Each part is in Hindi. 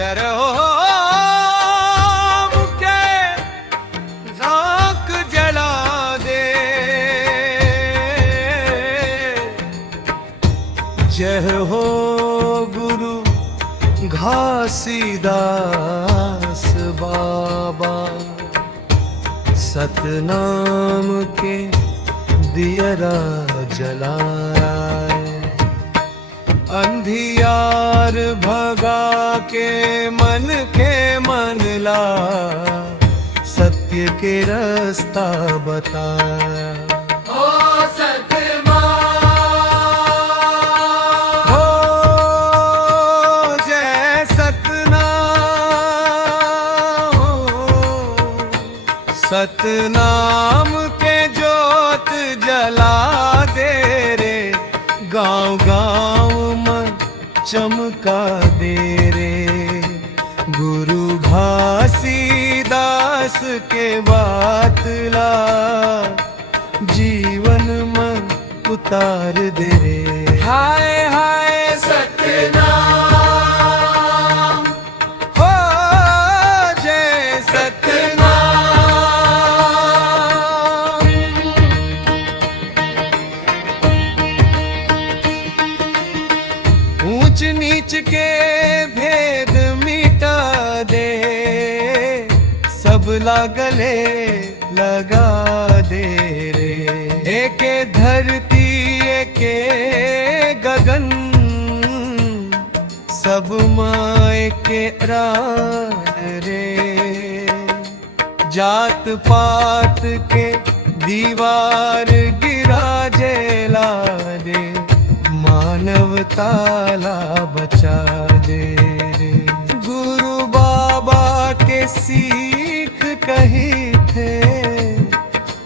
जर हो मुझे झांक जला दे, जय हो गुरु घासीदास बाबा। सतनाम के दियरा जलाए, अंधियार भगा के मन ला, सत्य के रास्ता बताया। सतनाम के जोत जला दे रे, गांव गांव में चमका दे रे। गुरु घासीदास के बात ला, जीवन में उतार दे रे। हाय हाय सतनाम, हो जय सतनाम। ऊंच नीच के भेद मिटा दे, सबला गले लगा दे रे। एके धरती एके गगन, सब माए के रान रे। जात पात के दीवार गिरा जेला दे, मानवता ला बचा दे रे। गुरु बाबा के सीख कही थे,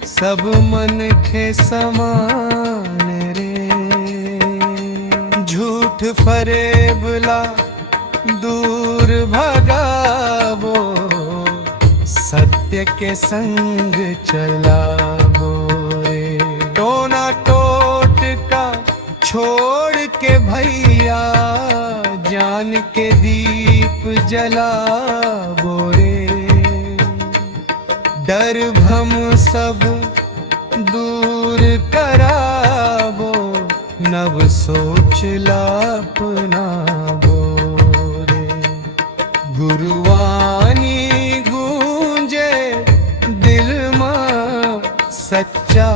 सब मन के समान रे। झूठ फरेबला दूर भगावो, सत्य के संग चलावो रे। टोना टोट का छोड़ के भैया, जान के दीप जलावो रे। डर भम सब दूर करावो, नव सोच लापनावो रे। गुरुवाणी गूंजे दिल में, सच्चा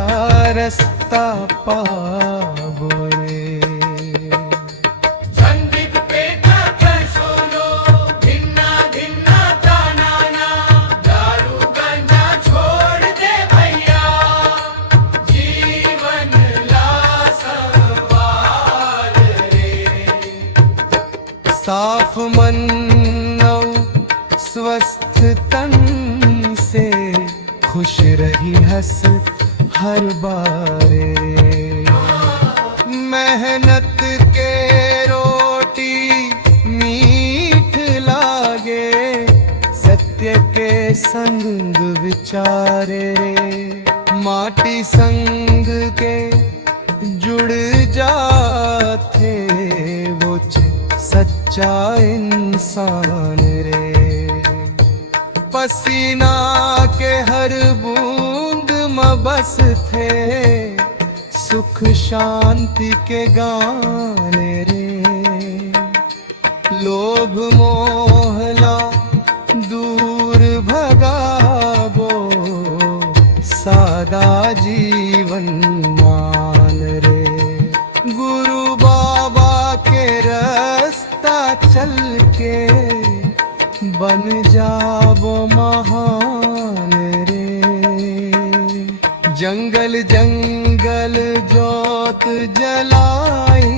रास्ता पावो रे। साफ मन और स्वस्थ तन से, खुश रही हंस हर बारे। मेहनत के रोटी मीठ लागे, सत्य के संग विचारे। माटी संग के जुड़ जाते, वो सच्चा इंसान रे। पसीना के हर बूंद में बस थे, सुख शांति के गाने रे। लोभ मोहला दूर भगावो, सादा जीवन मान रे। गुरु बाबा के रास्ता चल के, बन जावो महान रे। जंगल जंगल जोत जलाई,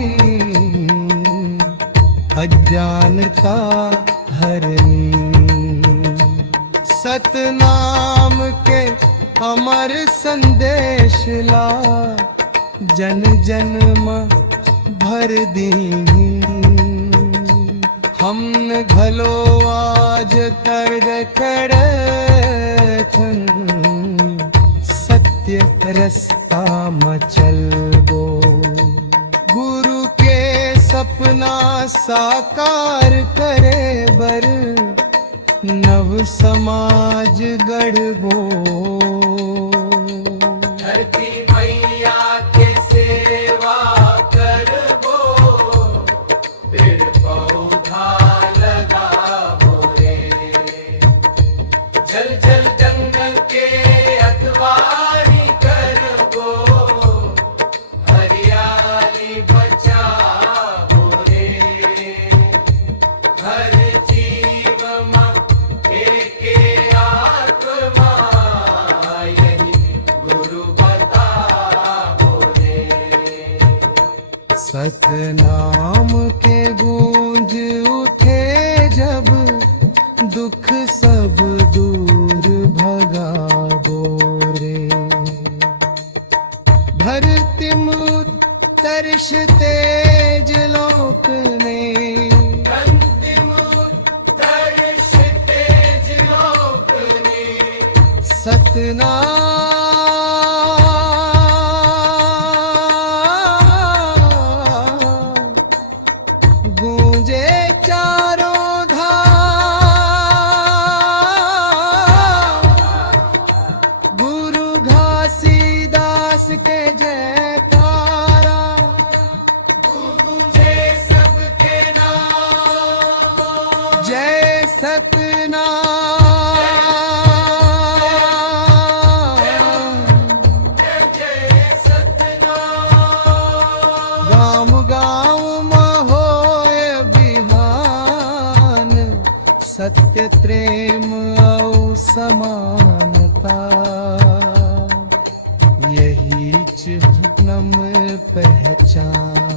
अज्ञानता हरनी। सतनाम के अमर संदेश ला, जन जन में भर दी। हमने घलो आज कर सत्य रास्ता में चलबो। गुरु के सपना साकार करे बर नव समाज गढ़बो। धरती मैया के सेवा करबो, पेड़ पौधा लगाबो रे। जल जल जंगल के अखबारी करबो, हरियाली बचाबो रे। हर जीव में एके आत्मा, यही गुरु बताबो रे। सतनाम के गूंज उठे जब, दुख सब दूर भगाबो रे। भरती तरस तेज लोक में, तरस तेज लोक में। सतनाम गूंजे चारों धाम, गुरु घासीदास के जयकारा गूंजे सबके नाम। जय सतनाम, जय सतनाम। गाँव गाँव में होए बिहान, सत्य प्रेम और समानता, यही नम पहचान।